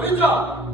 winter.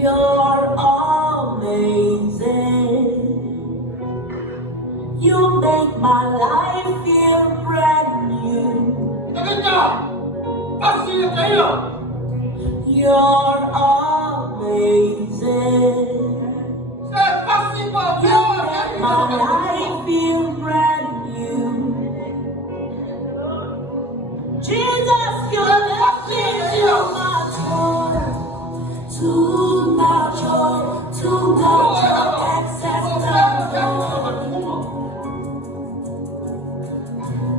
You're amazing. You make my life feel brand new. You're amazing. You make my life feel brand new. Jesus, you left me to my joy, to my joy, to my joy, access the Lord.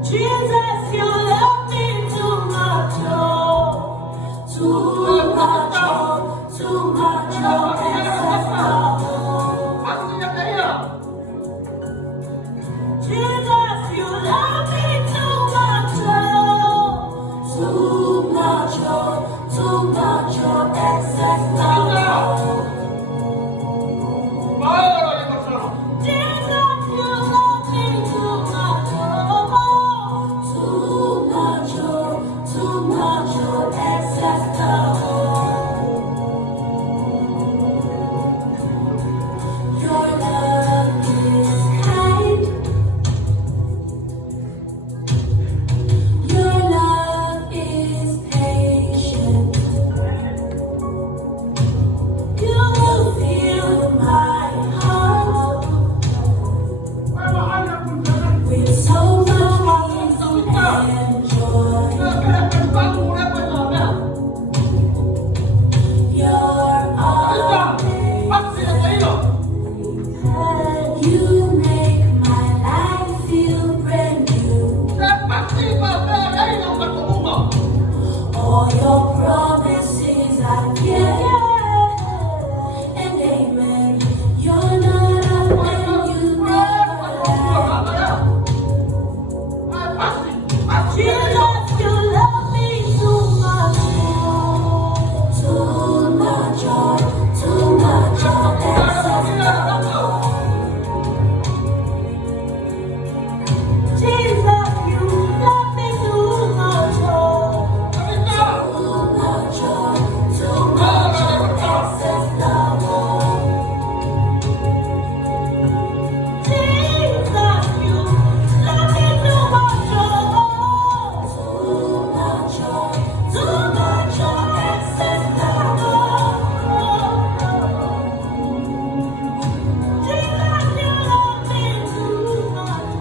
Jesus, you left me to my joy, to my joy, to my joy, access the Lord. Jesus, you left me to my joy, to my joy, to my joy, access the Lord. Jesus, you left me to my joy, to my joy, to my joy, access the Lord. Your love is kind. Your love is patient. You will fill my heart with so much peace and joy. You're amazing. You make my life feel brand new. All your promises are yes and amen. You're not a man, you never lie. Jesus, you love me too much, too much, too much, access the Lord. Jesus, you love me too much, too much, too much, access the Lord. Jesus, you love me too much, too much, access the Lord. Jesus, you love me too much.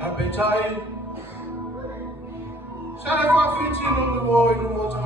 Apetai, Shall I fit in on the wall in the water?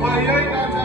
Why